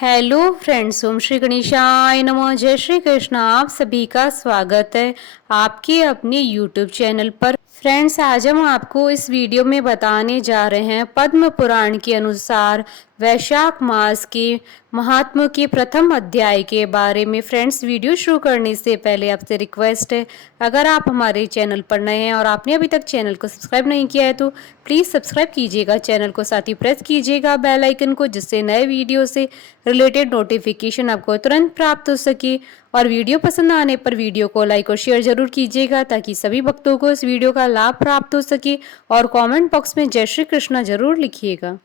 Hello friends, ओम श्री गणेशाय नमः। जय श्री कृष्ण। आप सभी का स्वागत है आपके अपने यूट्यूब चैनल पर। फ्रेंड्स, आज हम आपको इस वीडियो में बताने जा रहे हैं पद्म पुराण के अनुसार वैशाख मास के महात्म्य के प्रथम अध्याय के बारे में। फ्रेंड्स, वीडियो शुरू करने से पहले आपसे रिक्वेस्ट है, अगर आप हमारे चैनल पर नए हैं और आपने अभी तक चैनल को सब्सक्राइब नहीं किया है तो प्लीज़ सब्सक्राइब कीजिएगा चैनल को, साथ ही प्रेस कीजिएगा बेल आइकन को, जिससे नए वीडियो से रिलेटेड नोटिफिकेशन आपको तुरंत प्राप्त हो सके। और वीडियो पसंद आने पर वीडियो को लाइक और शेयर जरूर कीजिएगा ताकि सभी भक्तों को इस वीडियो का लाभ प्राप्त हो सके। और कमेंट बॉक्स में जय श्री कृष्णा जरूर लिखिएगा।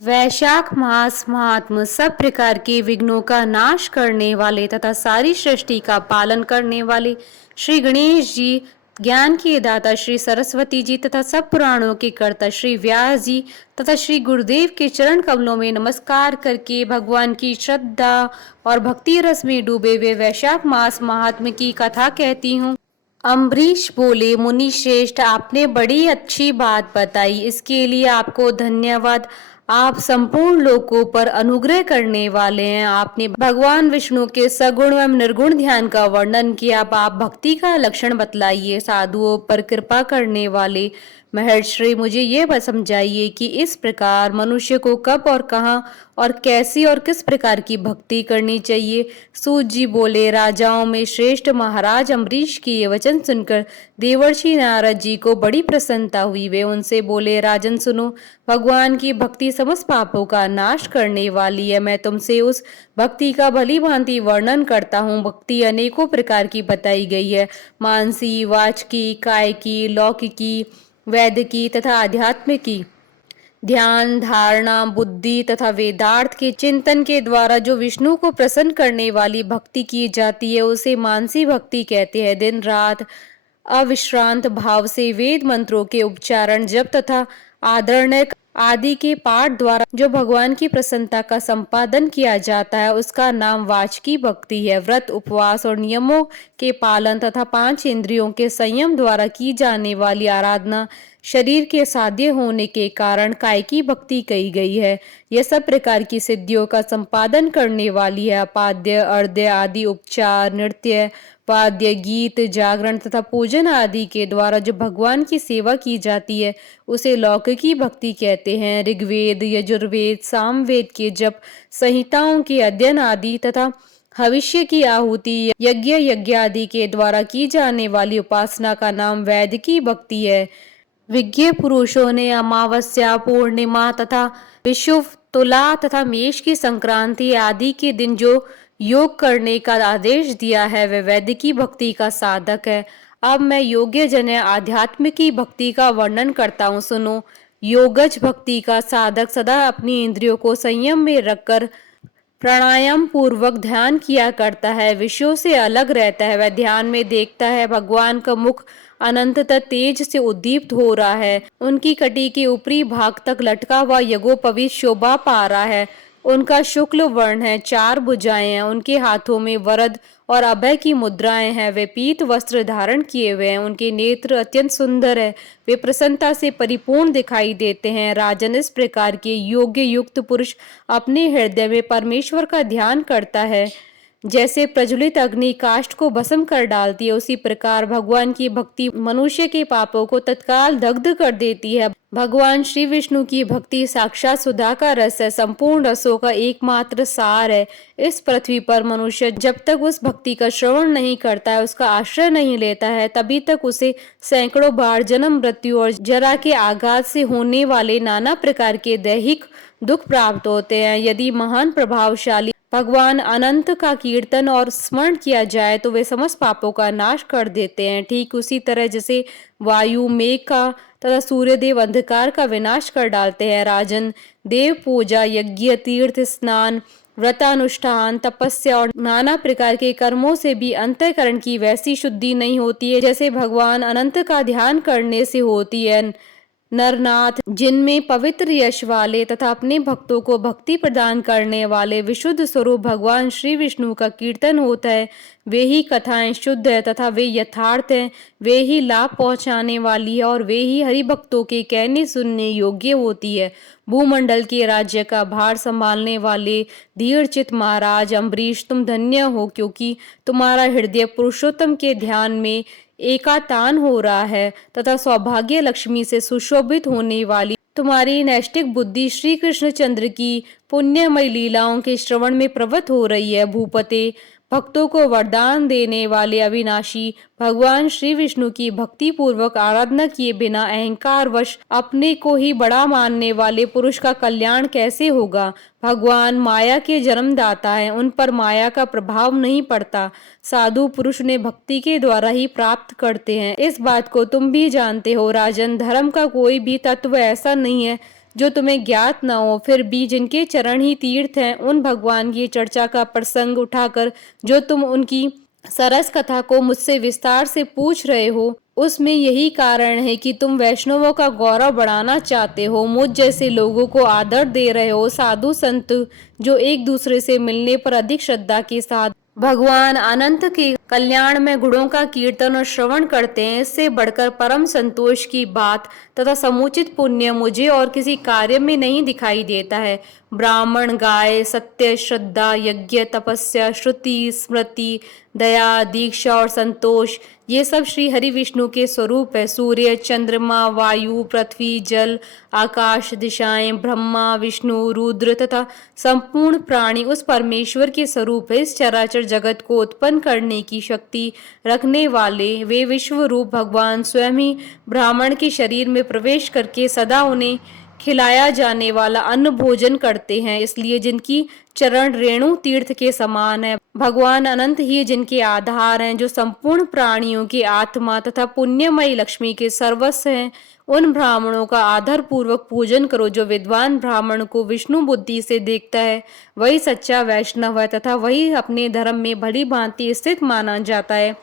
वैशाख मास महात्म सब प्रकार के विघ्नों का नाश करने वाले तथा सारी सृष्टि का पालन करने वाले श्री गणेश जी, ज्ञान के दाता श्री सरस्वती जी तथा सब पुराणों के कर्ता श्री व्यास जी तथा श्री गुरुदेव के चरण कमलों में नमस्कार करके भगवान की श्रद्धा और भक्ति रस में डूबे हुए वैशाख मास महात्म की कथा कहती हूँ। अम्बरीश बोले, मुनि श्रेष्ठ, आपने बड़ी अच्छी बात बताई, इसके लिए आपको धन्यवाद। आप संपूर्ण लोकों पर अनुग्रह करने वाले हैं। आपने भगवान विष्णु के सगुण एवं निर्गुण ध्यान का वर्णन किया। अब आप भक्ति का लक्षण बतलाइए। साधुओं पर कृपा करने वाले महर्षि, मुझे ये समझाइए कि इस प्रकार मनुष्य को कब और कहाँ और कैसी और किस प्रकार की भक्ति करनी चाहिए। सूत जी बोले, राजाओं में श्रेष्ठ महाराज अम्बरीश के ये वचन सुनकर देवर्षि नारद जी को बड़ी प्रसन्नता हुई। वे उनसे बोले, राजन सुनो, भगवान की भक्ति समस्त पापों का नाश करने वाली है। मैं तुमसे उस भक्ति का भली भांति वर्णन करता हूँ। भक्ति अनेकों प्रकार की बताई गई है, मानसी, वाचकी, कायकी, लौकिकी, वैदिकी तथा आध्यात्मिक की। ध्यान, धारणा, बुद्धि तथा वेदार्थ के चिंतन के द्वारा जो विष्णु को प्रसन्न करने वाली भक्ति की जाती है उसे मानसी भक्ति कहते हैं। दिन रात अविश्रांत भाव से वेद मंत्रों के उच्चारण, जप तथा आदरणीय आदि के पाठ द्वारा जो भगवान की प्रसन्नता का संपादन किया जाता है उसका नाम वाचकी भक्ति है। व्रत, उपवास और नियमों के पालन तथा 5 इंद्रियों के संयम द्वारा की जाने वाली आराधना शरीर के साध्य होने के कारण कायकी भक्ति कही गई है। यह सब प्रकार की सिद्धियों का संपादन करने वाली है। अपाद्य, अर्ध्य आदि उपचार, नृत्य, वाद्य, गीत, जागरण तथा पूजन आदि के द्वारा जो भगवान की सेवा की जाती है उसे लौकिकी भक्ति कहते हैं। ऋग्वेद, यजुर्वेद, सामवेद के जप, संहिताओं के अध्ययन आदि तथा भविष्य की आहुति, यज्ञ आदि के द्वारा की जाने वाली उपासना का नाम वैदिकी भक्ति है। विज्ञ पुरुषों ने अमावस्या, पूर्णिमा तथा विषुव, तुला तथा मेष की संक्रांति आदि के दिन जो योग करने का आदेश दिया है वह वैदिकी भक्ति का साधक है। अब मैं योग्य जन आध्यात्मिकी भक्ति का वर्णन करता हूँ, सुनो। योगज भक्ति का साधक सदा अपनी इंद्रियों को संयम में रखकर प्राणायाम पूर्वक ध्यान किया करता है, विषयों से अलग रहता है। वह ध्यान में देखता है भगवान का मुख अनंततः तेज से उद्दीप्त हो रहा है, उनकी कटी के ऊपरी भाग तक लटका हुआ यज्ञोपवीत शोभा पा रहा है। उनका शुक्ल वर्ण है, 4 भुजाएं हैं, उनके हाथों में वरद और अभय की मुद्राएं हैं। वे पीत वस्त्र धारण किए हुए हैं, उनके नेत्र अत्यंत सुंदर है, वे प्रसन्नता से परिपूर्ण दिखाई देते हैं। राजन, इस प्रकार के योग्य युक्त पुरुष अपने हृदय में परमेश्वर का ध्यान करता है। जैसे प्रज्वलित अग्नि काष्ठ को भस्म कर डालती है, उसी प्रकार भगवान की भक्ति मनुष्य के पापों को तत्काल दग्ध कर देती है। भगवान श्री विष्णु की भक्ति साक्षात सुधा का रस है, संपूर्ण रसों का एकमात्र सार है। इस पृथ्वी पर मनुष्य जब तक उस भक्ति का श्रवण नहीं करता है, उसका आश्रय नहीं लेता है, तभी तक उसे सैकड़ों बार जन्म, मृत्यु और जरा के आघात से होने वाले नाना प्रकार के दैहिक दुख प्राप्त होते हैं। यदि महान प्रभावशाली भगवान अनंत का कीर्तन और स्मरण किया जाए तो वे समस्त पापों का नाश कर देते हैं। ठीक उसी तरह जैसे वायु मेघ का तथा सूर्यदेव अंधकार का विनाश कर डालते हैं। राजन, देव पूजा, यज्ञ, तीर्थ स्नान, व्रतानुष्ठान, तपस्या और नाना प्रकार के कर्मों से भी अंतःकरण की वैसी शुद्धि नहीं होती है जैसे भगवान अनंत का ध्यान करने से होती है। नरनाथ, जिनमें पवित्र यश वाले तथा अपने भक्तों को भक्ति प्रदान करने वाले विशुद्ध स्वरूप भगवान श्री विष्णु का कीर्तन होता है, वे ही कथाएं शुद्ध है तथा वे यथार्थ हैं। वे ही लाभ पहुंचाने वाली है और वे ही हरि भक्तों के कहने सुनने योग्य होती है। भूमंडल के राज्य का भार संभालने वाले धीर चित महाराज अम्बरीश, तुम धन्य हो, क्योंकि तुम्हारा हृदय पुरुषोत्तम के ध्यान में एकातान हो रहा है तथा सौभाग्य लक्ष्मी से सुशोभित होने वाली तुम्हारी नैष्टिक बुद्धि श्री कृष्णचंद्र की पुण्यमय लीलाओं के श्रवण में प्रवृत्त हो रही है। भूपते, भक्तों को वरदान देने वाले अविनाशी भगवान श्री विष्णु की भक्ति पूर्वक आराधना किए बिना अहंकार वश अपने को ही बड़ा मानने वाले पुरुष का कल्याण कैसे होगा। भगवान माया के जन्मदाता है, उन पर माया का प्रभाव नहीं पड़ता। साधु पुरुष ने भक्ति के द्वारा ही प्राप्त करते हैं। इस बात को तुम भी जानते हो राजन। धर्म का कोई भी तत्व ऐसा नहीं है जो तुम्हें ज्ञात न हो। फिर भी जिनके चरण ही तीर्थ हैं, उन भगवान की चर्चा का प्रसंग उठाकर जो तुम उनकी सरस कथा को मुझसे विस्तार से पूछ रहे हो, उसमें यही कारण है कि तुम वैष्णवों का गौरव बढ़ाना चाहते हो, मुझ जैसे लोगों को आदर दे रहे हो। साधु संत जो एक दूसरे से मिलने पर अधिक श्रद्धा के साथ भगवान अनंत के कल्याण में गुणों का कीर्तन और श्रवण करते हैं, इससे बढ़कर परम संतोष की बात तथा समुचित पुण्य मुझे और किसी कार्य में नहीं दिखाई देता है। ब्राह्मण, गाय, सत्य, श्रद्धा, यज्ञ, तपस्या, श्रुति, स्मृति, दया, दीक्षा और संतोष, ये सब श्री हरि विष्णु के स्वरूप है। सूर्य, चंद्रमा, वायु, पृथ्वी, जल, आकाश, दिशाएं, ब्रह्मा, विष्णु, रुद्र तथा संपूर्ण प्राणी उस परमेश्वर के स्वरूप है। इस चराचर जगत को उत्पन्न करने की शक्ति रखने वाले वे विश्व रूप भगवान स्वयं ही ब्राह्मण के शरीर में प्रवेश करके सदा उन्हें खिलाया जाने वाला अन्न भोजन करते हैं। इसलिए जिनकी चरण रेणु तीर्थ के समान है, भगवान अनंत ही जिनके आधार हैं, जो संपूर्ण प्राणियों की आत्मा तथा पुण्यमयी लक्ष्मी के सर्वस्व हैं, उन ब्राह्मणों का आदर पूर्वक पूजन करो। जो विद्वान ब्राह्मण को विष्णु बुद्धि से देखता है, वही सच्चा वैष्णव है तथा वही अपने धर्म में भली भांति स्थित माना जाता है।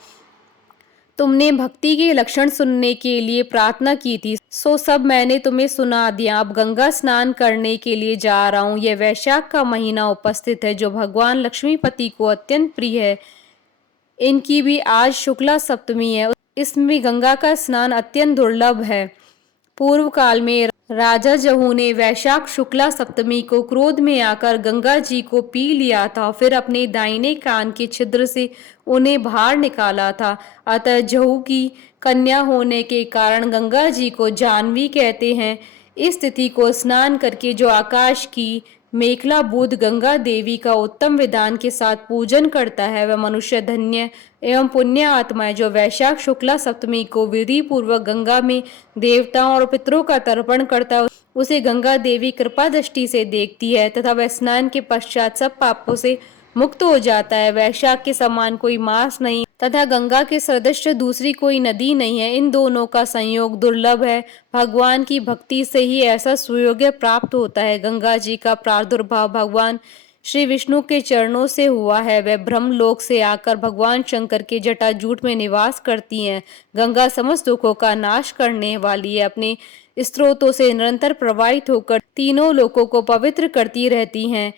तुमने भक्ति के लक्षण सुनने के लिए प्रार्थना की थी, सो सब मैंने तुम्हें सुना दिया। अब गंगा स्नान करने के लिए जा रहा हूँ। यह वैशाख का महीना उपस्थित है, जो भगवान लक्ष्मीपति को अत्यंत प्रिय है। इनकी भी आज शुक्ला सप्तमी है। इसमें गंगा का स्नान अत्यंत दुर्लभ है। पूर्व काल में राजा जहू ने वैशाख शुक्ला सप्तमी को क्रोध में आकर गंगा जी को पी लिया था, फिर अपने दाहिने कान के छिद्र से उन्हें बाहर निकाला था। अतः जहू की कन्या होने के कारण गंगा जी को जाह्नवी कहते हैं। इस तिथि को स्नान करके जो आकाश की मेखला बूद गंगा देवी का उत्तम विधान के साथ पूजन करता है, वह मनुष्य धन्य एवं पुण्य आत्मा है। जो वैशाख शुक्ला सप्तमी को विधि पूर्वक गंगा में देवताओं और पितरों का तर्पण करता है, उसे गंगा देवी कृपा दृष्टि से देखती है तथा वह स्नान के पश्चात सब पापों से मुक्त हो जाता है। वैशाख के समान कोई मास नहीं तथा गंगा के सदृश दूसरी कोई नदी नहीं है। इन दोनों का संयोग दुर्लभ है। भगवान की भक्ति से ही ऐसा सुयोग्य प्राप्त होता है। गंगा जी का प्रादुर्भाव भगवान श्री विष्णु के चरणों से हुआ है। वह ब्रह्मलोक से आकर भगवान शंकर के जटाजूट में निवास करती हैं। गंगा समस्त दुखों का नाश करने वाली है। अपने स्त्रोतों से निरंतर प्रवाहित होकर तीनों लोकों को पवित्र करती रहती हैं।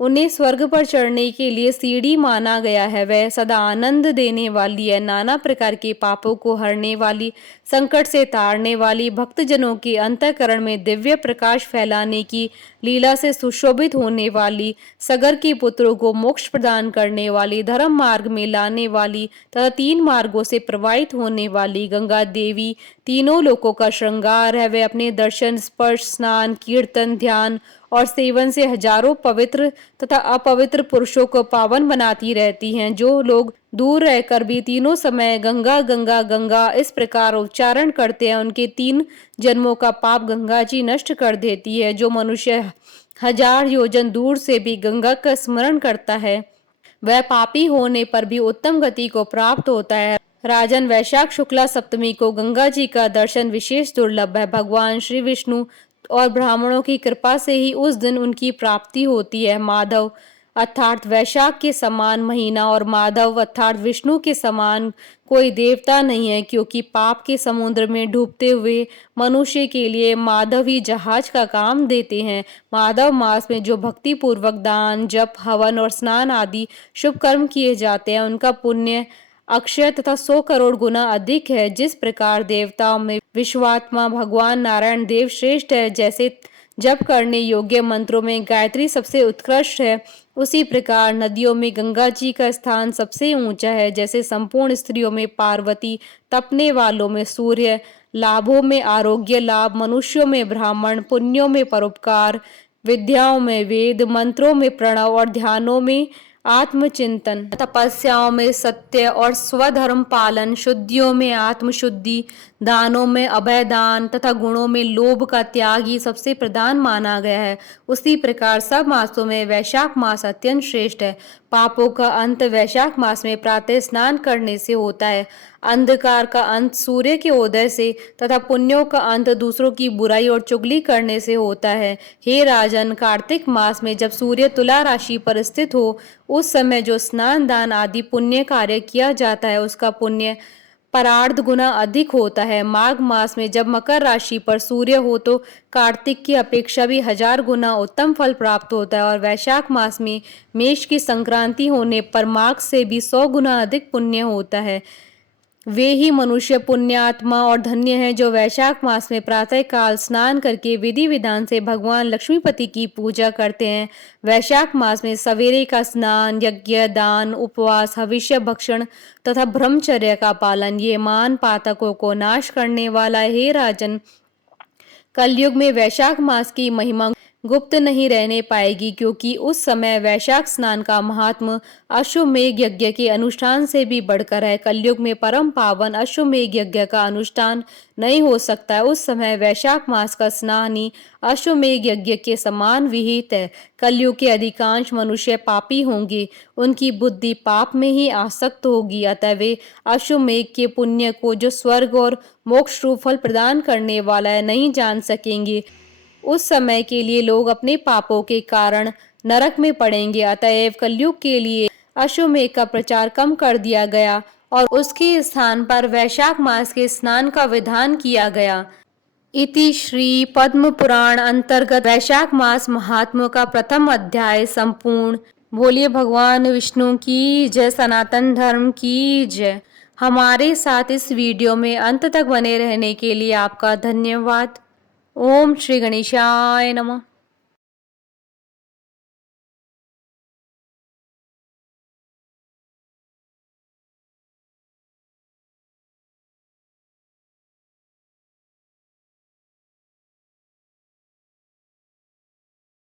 उन्हें स्वर्ग पर चढ़ने के लिए सीढ़ी माना गया है। वह सदा आनंद देने वाली है, नाना प्रकार के पापों को हरने वाली, संकट से तारने वाली, भक्तजनों के अंतःकरण में दिव्य प्रकाश फैलाने की लीला से सुशोभित होने वाली, सगर के पुत्रों को मोक्ष प्रदान करने वाली, धर्म मार्ग में लाने वाली तथा 3 मार्गों से प्रवाहित होने वाली गंगा देवी तीनों लोकों का श्रृंगार है। वे अपने दर्शन, स्पर्श, स्नान, कीर्तन, ध्यान और सेवन से हजारों पवित्र तथा अपवित्र पुरुषों को पावन बनाती रहती हैं। जो लोग दूर रहकर भी तीनों समय गंगा गंगा गंगा इस प्रकार उच्चारण करते हैं, उनके 3 जन्मों का पाप गंगा जी नष्ट कर देती है। जो मनुष्य 1000 योजन दूर से भी गंगा का स्मरण करता है, वह पापी होने पर भी उत्तम गति को प्राप्त होता है। राजन, वैशाख शुक्ला सप्तमी को गंगा जी का दर्शन विशेष दुर्लभ है। भगवान श्री विष्णु और ब्राह्मणों की कृपा से ही उस दिन उनकी प्राप्ति होती है। माधव अर्थात वैशाख के समान महीना और माधव अर्थात विष्णु के समान कोई देवता नहीं है, क्योंकि पाप के समुद्र में डूबते हुए मनुष्य के लिए माधव ही जहाज का काम देते हैं। माधव मास में जो भक्ति पूर्वक दान, जप, हवन और स्नान आदि शुभ कर्म किए जाते हैं, उनका पुण्य अक्षय तथा 100 करोड़ गुना अधिक है। जिस प्रकार देवताओं में विश्वात्मा भगवान नारायण देव श्रेष्ठ है, जैसे जप करने योग्य मंत्रों में गायत्री सबसे उत्कृष्ट है, उसी प्रकार नदियों में गंगा जी का स्थान सबसे ऊंचा है। जैसे संपूर्ण स्त्रियों में पार्वती, तपने वालों में सूर्य, लाभों में आरोग्य लाभ, मनुष्यों में ब्राह्मण, पुण्यों में परोपकार, विद्याओं में वेद, मंत्रों में प्रणव और ध्यानों में आत्मचिंतन, तपस्याओं में सत्य और स्वधर्म पालन, शुद्धियों में आत्मशुद्धि, दानों में अभय दान तथा गुणों में लोभ का त्याग ही सबसे प्रधान माना गया है। उसी प्रकार सब मासों में वैशाख मास अत्यंत श्रेष्ठ है। पापों का अंत वैशाख मास में प्रातः स्नान करने से होता है, अंधकार का अंत सूर्य के उदय से तथा पुण्यों का अंत दूसरों की बुराई और चुगली करने से होता है। हे राजन, कार्तिक मास में जब सूर्य तुला राशि पर स्थित हो, उस समय जो स्नान दान आदि पुण्य कार्य किया जाता है, उसका पुण्य परार्ध गुना अधिक होता है। माघ मास में जब मकर राशि पर सूर्य हो तो कार्तिक की अपेक्षा भी 1000 गुना उत्तम फल प्राप्त होता है, और वैशाख मास में मेष की संक्रांति होने पर माघ से भी 100 गुना अधिक पुण्य होता है। वे ही मनुष्य पुण्यात्मा और धन्य हैं जो वैशाख मास में प्रातः काल स्नान करके विधि विधान से भगवान लक्ष्मीपति की पूजा करते हैं। वैशाख मास में सवेरे का स्नान, यज्ञ, दान, उपवास, हविष्य भक्षण तथा ब्रह्मचर्य का पालन ये मान पातकों को नाश करने वाला है। हे राजन, कलयुग में वैशाख मास की महिमा गुप्त नहीं रहने पाएगी, क्योंकि उस समय वैशाख स्नान का महात्म अश्वमेघ यज्ञ के अनुष्ठान से भी बढ़कर है। कलयुग में परम पावन अश्वमेघ यज्ञ का अनुष्ठान नहीं हो सकता है। उस समय वैशाख मास का स्नान ही अश्वमेघ यज्ञ के समान विहित है। कलयुग के अधिकांश मनुष्य पापी होंगे, उनकी बुद्धि पाप में ही आसक्त होगी, अतः वे अश्वमेघ के पुण्य को जो स्वर्ग और मोक्ष रूप फल प्रदान करने वाला है नहीं जान सकेंगे। उस समय के लिए लोग अपने पापों के कारण नरक में पड़ेंगे। अतएव कलयुग के लिए अश्वमेघ का प्रचार कम कर दिया गया और उसके स्थान पर वैशाख मास के स्नान का विधान किया गया। इति श्री पद्म पुराण अंतर्गत वैशाख मास महात्म्य का प्रथम अध्याय संपूर्ण। बोलिए भगवान विष्णु की जय, सनातन धर्म की जय। हमारे साथ इस वीडियो में अंत तक बने रहने के लिए आपका धन्यवाद। ओम श्री गणेशाय नमः।